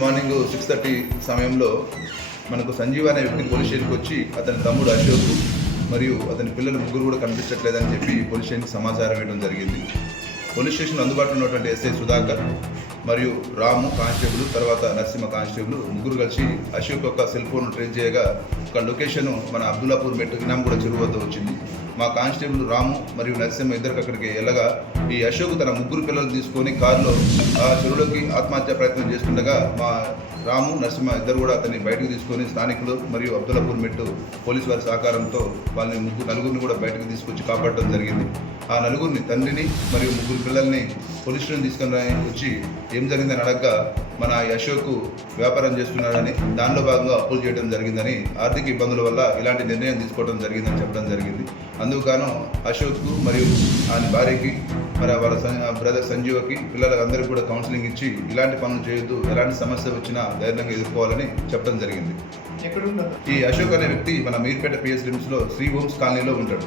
Morning 6:30 సమయంలో మనకు సంజీవ్ అనే వ్యక్తి పోలీస్ స్టేషన్కి వచ్చి అతని తమ్ముడు అశోక్ మరియు అతని పిల్లలు ముగ్గురు కూడా కనిపించట్లేదని చెప్పి పోలీస్ స్టేషన్కి సమాచారం ఇవ్వడం జరిగింది. పోలీస్ స్టేషన్ అందుబాటులో ఉన్నటువంటి ఎస్ఐ సుధాకర్ మరియు రాము కానిస్టేబుల్, తర్వాత నరసింహ కానిస్టేబుల్ ముగ్గురు కలిసి అశోక్ యొక్క సెల్ ఫోన్ ట్రేస్ చేయగా ఒక లొకేషన్ మన అబ్దుల్లాపూర్ మెట్టు ఇనాంగూడ చెరువు వద్ద వచ్చింది. మా కానిస్టేబుల్ రాము మరియు నరసింహ ఇద్దరికి అక్కడికి వెళ్ళగా ఈ అశోక్ తన ముగ్గురు పిల్లలు తీసుకొని కారులో ఆ చెరువులోకి ఆత్మహత్య ప్రయత్నం చేస్తుండగా మా రాము నరసింహ ఇద్దరు కూడా అతన్ని బయటకు తీసుకొని స్థానికులు మరియు అబ్దుల్లాపూర్ మెట్టు పోలీసు వారి సహకారంతో వాళ్ళని నలుగురిని కూడా బయటకు తీసుకొచ్చి కాపాడటం జరిగింది. ఆ నలుగురిని, తండ్రిని మరియు ముగ్గురు పిల్లల్ని పోలీస్ స్టేషన్ తీసుకొని వచ్చి ఏం జరిగిందని అడగగా మన అశోక్ వ్యాపారం చేస్తున్నాడని, దానిలో భాగంగా అప్పులు చేయడం జరిగిందని, ఆర్థిక ఇబ్బందుల వల్ల ఇలాంటి నిర్ణయం తీసుకోవడం జరిగిందని చెప్పడం జరిగింది. అందుకుగాను అశోక్ మరియు ఆయన భార్యకి, మరి వాళ్ళ బ్రదర్ సంజీవకి, పిల్లలందరికీ కూడా కౌన్సిలింగ్ ఇచ్చి ఇలాంటి పనులు చేయొద్దు, ఎలాంటి సమస్య వచ్చినా ధైర్యంగా ఎదుర్కోవాలని చెప్పడం జరిగింది. ఈ అశోక్ అనే వ్యక్తి మన మీర్పేట పిఎస్ లిమ్స్లో శ్రీ హోమ్స్ కాలనీలో ఉంటాడు.